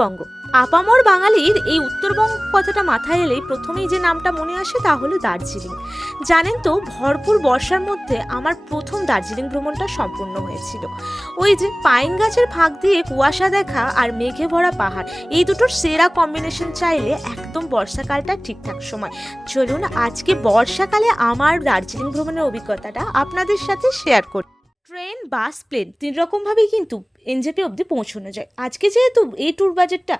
উত্তরবঙ্গ আপামর বাঙালির এই উত্তরবঙ্গ কথাটা মাথায় এলেই প্রথমেই যে নামটা মনে আসে তা হলো দার্জিলিং। জানেন তো, ভরপুর বর্ষার মধ্যে আমার প্রথম দার্জিলিং ভ্রমণটা সম্পূর্ণ হয়েছিল। ওই যে পাইন গাছের ফাঁক দিয়ে কুয়াশা দেখা আর মেঘে ভরা পাহাড়, এই দুটোর সেরা কম্বিনেশন চাইলে একদম বর্ষাকালটা ঠিকঠাক সময়। চলুন আজকে বর্ষাকালে আমার দার্জিলিং ভ্রমণের অভিজ্ঞতাটা আপনাদের সাথে শেয়ার করি। ট্রেন, বাস প্লেন তিন রকমভাবেই কিন্তু এনজেপি অবধি পৌঁছানো যায়। আজকে যেহেতু এই ট্যুর বাজেটটা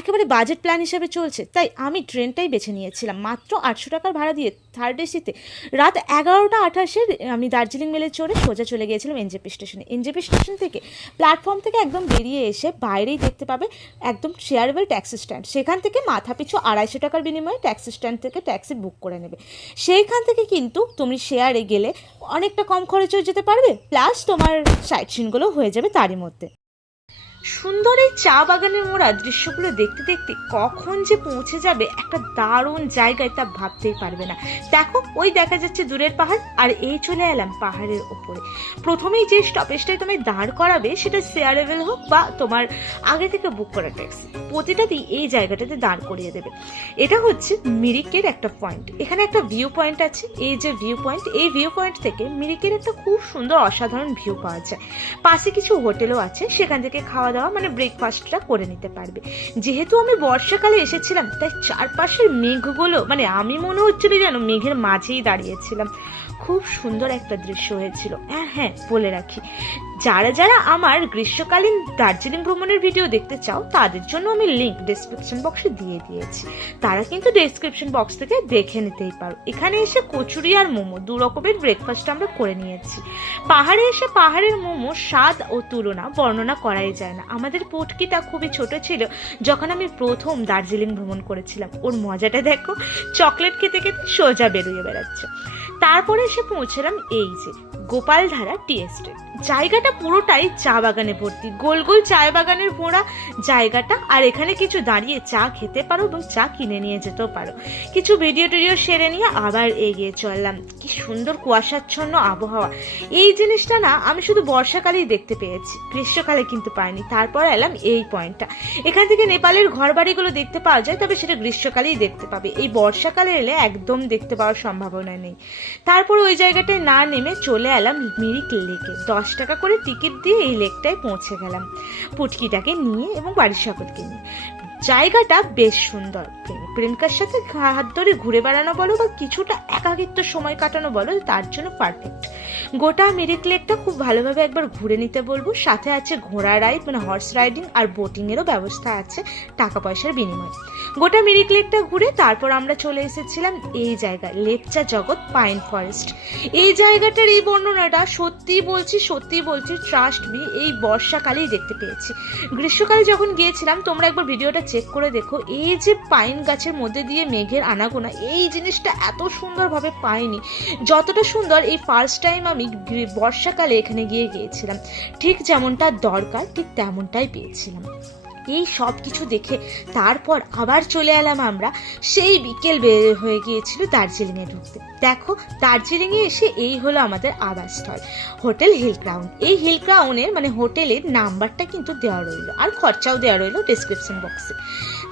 একেবারে বাজেট প্ল্যান হিসেবে চলছে, তাই আমি ট্রেনটাই বেছে নিয়েছিলাম। মাত্র আটশো টাকার ভাড়া দিয়ে থার্ড এসিতে রাত এগারোটা আঠাশে আমি দার্জিলিং মেলে চড়ে সোজা চলে গিয়েছিলাম এনজেপি স্টেশনে এনজেপি স্টেশন থেকে প্ল্যাটফর্ম থেকে একদম বেরিয়ে এসে বাইরেই দেখতে পাবে একদম শেয়ারেবল ট্যাক্সি স্ট্যান্ড সেখান থেকে মাথা পিছু আড়াইশো টাকার বিনিময়ে ট্যাক্সি স্ট্যান্ড থেকে ট্যাক্সি বুক করে নেবে। সেইখান থেকে কিন্তু তুমি শেয়ারে গেলে অনেকটা কম খরচেও যেতে পারবে প্লাস তোমার সাইট সিনগুলো হয়ে যাবে তারই মধ্যে। সুন্দর এই চা বাগানের মোড়া দৃশ্যগুলো দেখতে দেখতে কখন যে পৌঁছে যাবে একটা দারুণ জায়গায় তা ভাবতেই পারবে না। দেখো, ওই দেখা যাচ্ছে দূরের পাহাড় আর এই চলে এলাম পাহাড়ের ওপরে। প্রথমেই যে স্টপেজটাই তোমায় দাঁড় করাবে সেটা শেয়ারেবল হোক বা তোমার আগে থেকে বুক করা ট্যাক্সি প্রতিটাতেই এই জায়গাটাতে দাঁড় করিয়ে দেবে। এটা হচ্ছে মিরিকের একটা পয়েন্ট এখানে একটা ভিউ পয়েন্ট আছে। এই যে ভিউ পয়েন্ট এই ভিউ পয়েন্ট থেকে মিরিকের একটা খুব সুন্দর অসাধারণ ভিউ পাওয়া যায়। পাশে কিছু হোটেলও আছে। সেখান থেকে খাওয়া দাওয়া মানে ব্রেকফাস্টটা করে নিতে পারবে। যেহেতু আমি বর্ষাকালে এসেছিলাম, তাই চারপাশের মেঘগুলো মানে আমি মনে হচ্ছিল যেন মেঘের মাঝেই দাঁড়িয়েছিলাম। খুব সুন্দর একটা দৃশ্য হয়েছিল। হ্যাঁ হ্যাঁ বলে রাখি। যারা যারা আমার গ্রীষ্মকালীন দার্জিলিং ভ্রমণের ভিডিও দেখতে চাও, তাদের জন্য আমি লিঙ্ক ডেসক্রিপশন বক্সে দিয়ে দিয়েছি। তারা কিন্তু ডেসক্রিপশন বক্স থেকে দেখে নিতেই পারো। এখানে এসে কচুরি আর মোমো, দু রকমের ব্রেকফাস্ট আমরা করে নিয়েছি। পাহাড়ে এসে পাহাড়ের মোমো স্বাদ ও তুলনা, বর্ণনা করাই যায় না। আমাদের পটকিটা খুবই ছোট ছিল, যখন আমি প্রথম দার্জিলিং ভ্রমণ করেছিলাম। ওর মজাটা দেখো, চকলেট খেতে খেতে সোজা বেরিয়ে বেড়াচ্ছে। তারপরে এসে পৌঁছলাম এই যে। Gopaldhara tea estate. জায়গাটা পুরোটাই চা বাগানে ভর্তি। গোল গোল চায় বাগানের ভোঁড়া জায়গাটা, আর এখানে কিছু দাঁড়িয়ে চা খেতে পারো এবং চা কিনে নিয়ে যেতেও পারো। কিছু ভিডিও টিডিও সেরে নিয়ে আবার এগিয়ে চললাম। কি সুন্দর কুয়াশাচ্ছন্ন আবহাওয়া। এই জিনিসটা না, আমি শুধু বর্ষাকালেই দেখতে পেয়েছি। গ্রীষ্মকালে কিন্তু পাইনি। তারপর এলাম এই পয়েন্টটা। এখান থেকে নেপালের ঘর বাড়িগুলো দেখতে পাওয়া যায়, তবে সেটা গ্রীষ্মকালেই দেখতে পাবে। এই বর্ষাকালে এলে একদম দেখতে পাওয়ার সম্ভাবনা নেই। তারপর ওই জায়গাটায় না নেমে চলে এলাম মিরিক লেকে। দশ টাকা করে টিকিট দিয়ে এই লেকটায় পৌঁছে গেলাম। পুটকিটাকে নিয়ে এবং বাড়ির সকলকে নিয়ে। জায়গাটা বেশ সুন্দর। প্রেম- প্রেমিকার সাথে হাত ধরে ঘুরে বেড়ানো বলো বা কিছুটা একাকিত্ব সময় কাটানো বলো, তার জন্য পারফেক্ট গোটা মিরিক লেকটা খুব ভালোভাবে একবার ঘুরে নিতে বলব। সাথে আছে ঘোড়া রাইড মানে হর্স রাইডিং আর বোটিংয়েরও ব্যবস্থা আছে টাকা পয়সার বিনিময়ে। গোটা মিরিক লেকটা ঘুরে তারপর আমরা চলে এসেছিলাম এই জায়গায়, লেপচা জগৎ পাইন ফরেস্ট এই জায়গাটার এই বর্ণনাটা সত্যি বলছি সত্যি বলছি ট্রাস্ট মি এই বর্ষাকালেই দেখতে পেয়েছি। গ্রীষ্মকালে যখন গিয়েছিলাম, তোমরা একবার ভিডিওটা চেক করে দেখো, এই যে পাইন গাছের মধ্যে দিয়ে মেঘের আনাগোনা, এই জিনিসটা এত সুন্দরভাবে পাইনি। যতটা সুন্দর এই ফার্স্ট টাইম আমি বর্ষাকালে এখানে গিয়ে গিয়েছিলাম। ঠিক যেমনটা দরকার, ঠিক তেমনটাই পেয়েছিলাম। এই সব কিছু দেখে তারপর আবার চলে এলাম আমরা। সেই বিকেল বের হয়ে গিয়েছিল দার্জিলিংয়ে ঢুকতে। দেখো, দার্জিলিংয়ে এসে এই হলো আমাদের আবাসস্থল হোটেল হিল ক্রাউন। এই হিল ক্রাউনের মানে হোটেলের নাম্বারটা কিন্তু দেওয়া রইল, আর খরচাও দেওয়া রইল ডিসক্রিপশন বক্সে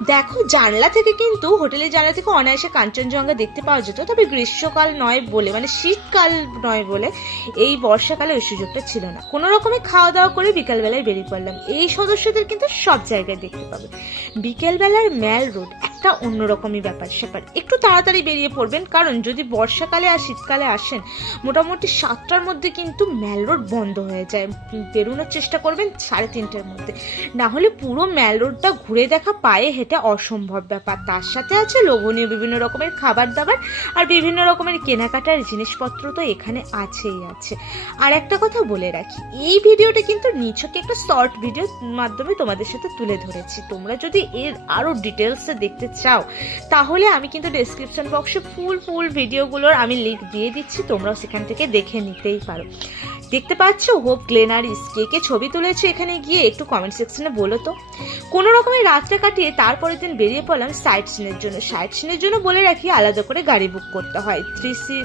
দেখো, জানলা থেকে কিন্তু, হোটেলের জানলা থেকে অনায়াসে কাঞ্চনজঙ্ঘা দেখতে পাওয়া যেত, তবে গ্রীষ্মকাল নয় বলে মানে শীতকাল নয় বলে এই বর্ষাকালে ওই সুযোগটা ছিল না। কোনো রকমে খাওয়া দাওয়া করে বিকালবেলায় বেরিয়ে পড়লাম। এই সদস্যদের কিন্তু সব জায়গায় দেখতে পাবে। বিকেলবেলার ম্যাল রোড একটা অন্যরকমই ব্যাপার স্যাপার একটু তাড়াতাড়ি বেরিয়ে পড়বেন, কারণ যদি বর্ষাকালে আর শীতকালে আসেন, মোটামুটি সাতটার মধ্যে কিন্তু ম্যাল রোড বন্ধ হয়ে যায়। বেরোনোর চেষ্টা করবেন সাড়ে তিনটের মধ্যে। না হলে পুরো ম্যাল রোডটা ঘুরে দেখা, পায়ে হেঁটে অসম্ভব ব্যাপার। তার সাথে আছে লোভনীয় বিভিন্ন রকমের খাবার দাবার আর বিভিন্ন রকমের কেনাকাটার জিনিসপত্র তো এখানে আছেই আছে। আর একটা কথা বলে রাখি, এই ভিডিওটা কিন্তু নিছকে একটা শর্ট ভিডিওর মাধ্যমে তোমাদের সাথে তুলে ধরেছি। তোমরা যদি এর আরও ডিটেলসে দেখতে চাও, তাহলে আমি কিন্তু ডেসক্রিপশন বক্সে ফুল ফুল ভিডিওগুলোর আমি লিঙ্ক দিয়ে দিচ্ছি, তোমরাও সেখান থেকে দেখে নিতেই পারো। দেখতে পাচ্ছ? হোপ গ্লেনারিস। কে কে ছবি তুলেছে এখানে গিয়ে? একটু কমেন্ট সেকশনে বলো তো। কোনো রকমের রাতটা কাটিয়ে তারপরের দিন বেরিয়ে পড়লাম সাইট সিনের জন্য। সাইট সিনের জন্য বলে রাখি, আলাদা করে গাড়ি বুক করতে হয়। থ্রি সি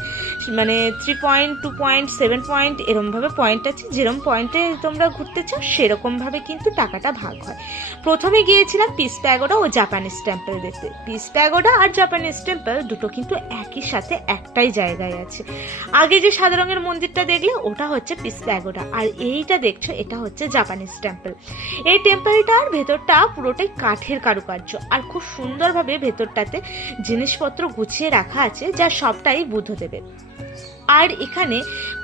মানে three point two point seven point এরমভাবে পয়েন্ট আছে। যেরকম পয়েন্টে তোমরা ঘুরতে চাও সেরকমভাবে কিন্তু টাকাটা ভাগ হয়। প্রথমে গিয়েছিলাম পিস প্যাগোডা ও জাপানিজ টেম্পল দেখতে। পিস প্যাগোডা আর জাপানিজ টেম্পল দুটো কিন্তু একই সাথে একটাই জায়গায় আছে। আগে যে সাদা রঙের মন্দিরটা দেখলে, ওটা হচ্ছে পিস প্যাগোডা আর এইটা দেখছ, এটা হচ্ছে জাপানিজ টেম্পল। এই টেম্পলটার ভেতরটা পুরোটাই কাঠের কারুকার্য। আর খুব সুন্দরভাবে ভেতরটাতে জিনিসপত্র গুছিয়ে রাখা আছে, যা সবটাই বুদ্ধদেবের আর এখানে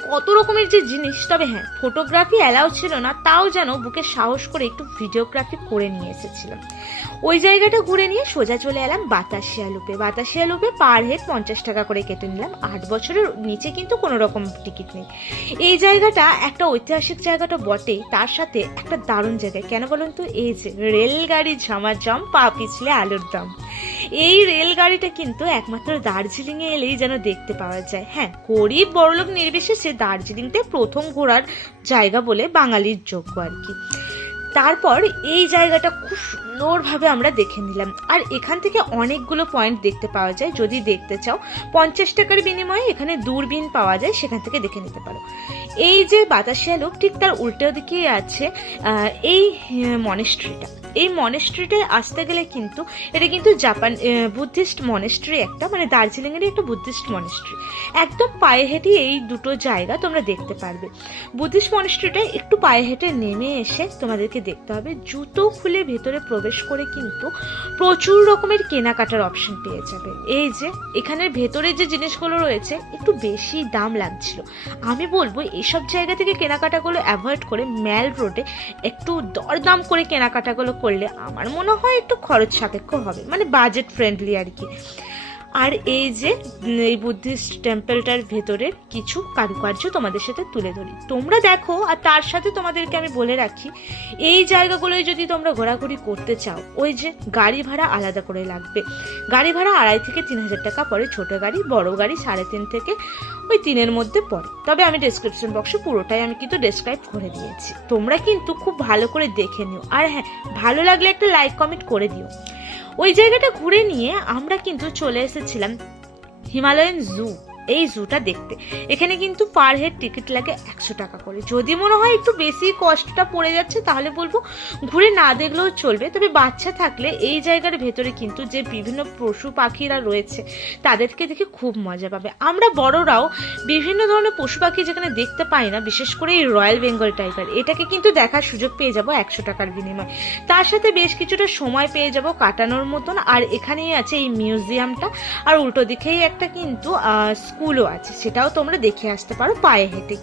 কত রকমের যে জিনিস, তবে হ্যাঁ ফটোগ্রাফি অ্যালাউ ছিল না, তাও যেন বুকে সাহস করে একটু ভিডিওগ্রাফি করে নিয়ে এসেছিলাম। ওই জায়গাটা ঘুরে নিয়ে সোজা চলে এলাম বাতাসিয়া লুপে। বাতাসিয়া লুপে পার হেড পঞ্চাশ টাকা করে কেটে নিলাম। আট বছরের নিচে কিন্তু কোনো রকম টিকিট নেই। এই জায়গাটা একটা ঐতিহাসিক জায়গাটা বটেই তার সাথে একটা দারুণ জায়গায় কেন বলুন তো? এই যে রেলগাড়ি ঝামাঝম পা পিছলে আলুর দম। এই রেলগাড়িটা কিন্তু একমাত্র দার্জিলিংয়ে এলেই যেন দেখতে পাওয়া যায়। হ্যাঁ গরিব বড়লোক নির্বিশেষে দার্জিলিংতে প্রথম ঘোরার জায়গা বলে বাঙালির যোগ্য আর কি। তারপর এই জায়গাটা খুব সুন্দরভাবে আমরা দেখে নিলাম। আর এখান থেকে অনেকগুলো পয়েন্ট দেখতে পাওয়া যায়। যদি দেখতে চাও, পঞ্চাশ টাকার বিনিময়ে এখানে দূরবীন পাওয়া যায়, সেখান থেকে দেখে নিতে পারো। এই যে বাতাসিয়া লোক, ঠিক তার উল্টো দিকেই আছে এই মনেস্ট্রিটা এই মনেস্ট্রিতে আসতে গেলে কিন্তু এটা কিন্তু জাপান বুদ্ধিস্ট মনেস্ট্রি একটা মানে দার্জিলিংয়েরই একটা বুদ্ধিস্ট মনেস্ট্রি একদম পায়ে হেঁটে এই দুটো জায়গা তোমরা দেখতে পারবে। বুদ্ধিস্ট মনেস্ট্রিটা একটু পায়ে হেঁটে নেমে এসে তোমাদেরকে দেখতে হবে। জুতো খুলে ভেতরে প্রবেশ করে কিন্তু প্রচুর রকমের কেনাকাটার অপশন পেয়ে যাবে। এই যে, এখানের ভেতরে যে জিনিসগুলো রয়েছে, একটু বেশি দাম লাগছিল। আমি বলব এইসব জায়গা থেকে কেনাকাটাগুলো অ্যাভয়েড করে ম্যাল রোডে একটু দরদাম করে কেনাকাটাগুলো করলে আমার মনে হয় একটু খরচ সাপেক্ষ হবে মানে বাজেট ফ্রেন্ডলি আর কি। আর এই যে এই বুদ্ধিস্ট টেম্পলটার ভেতরের কিছু কারুকার্য তোমাদের সাথে তুলে ধরি। তোমরা দেখো, আর তার সাথে তোমাদেরকে আমি বলে রাখি, এই জায়গাগুলোয় যদি তোমরা ঘোরাঘুরি করতে চাও, ওই যে গাড়ি ভাড়া আলাদা করে লাগবে। গাড়ি ভাড়া আড়াই থেকে তিন হাজার টাকা পড়ে, ছোট গাড়ি, বড় গাড়ি সাড়ে তিন থেকে ওই তিনের মধ্যে পড়ে। তবে আমি ডেসক্রিপশন বক্সে পুরোটাই আমি কিন্তু ডেসক্রাইব করে দিয়েছি। তোমরা কিন্তু খুব ভালো করে দেখে নিও। আর হ্যাঁ ভালো লাগলে একটা লাইক কমেন্ট করে দিও। ওই জায়গাটা ঘুরে নিয়ে আমরা কিন্তু চলে এসেছিলাম হিমালয়ান জু। এই জুটা দেখতে। এখানে কিন্তু পার হেড টিকিট লাগে একশো টাকা করে। যদি মনে হয় একটু বেশি কষ্টটা পড়ে যাচ্ছে, তাহলে বলব ঘুরে না দেখলেও চলবে। তবে বাচ্চা থাকলে এই জায়গার ভেতরে কিন্তু যে বিভিন্ন পশু পাখিরা রয়েছে, তাদেরকে দেখে খুব মজা পাবে। আমরা বড়রাও বিভিন্ন ধরনের পশু পাখি যেখানে দেখতে পাই না, বিশেষ করে এই রয়্যাল বেঙ্গল টাইগার, এটাকে কিন্তু দেখার সুযোগ পেয়ে যাব একশো টাকার বিনিময়ে। তার সাথে বেশ কিছুটা সময় পেয়ে যাব কাটানোর মতন, আর এখানেই আছে এই মিউজিয়ামটা। আর উল্টো দিকেই একটা কিন্তু স্কুলও আছে, সেটাও তোমরা দেখে আসতে পারো পায়ে হেঁটে।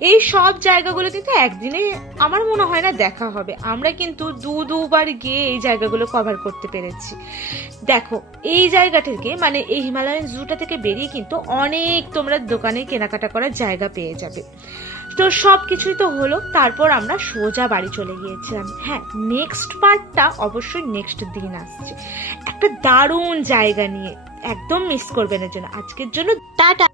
এই সব জায়গাগুলো কিন্তু একদিনে আমার মনে হয় না দেখা হবে। আমরা কিন্তু দু, দুবার গিয়ে এই জায়গাগুলো কভার করতে পেরেছি। দেখো, এই জায়গা থেকে মানে এই হিমালয়ান জুটা থেকে বেরিয়ে কিন্তু অনেক তোমরা দোকানে কেনাকাটা করার জায়গা পেয়ে যাবে। তো সব কিছুই তো হলো, তারপর আমরা সোজা বাড়ি চলে গিয়েছিলাম। হ্যাঁ নেক্সট পার্টটা অবশ্যই নেক্সট দিন আসছে। একটা দারুণ জায়গা নিয়ে। একদম মিস করবেন এর জন্য। আজকের জন্য টাটা।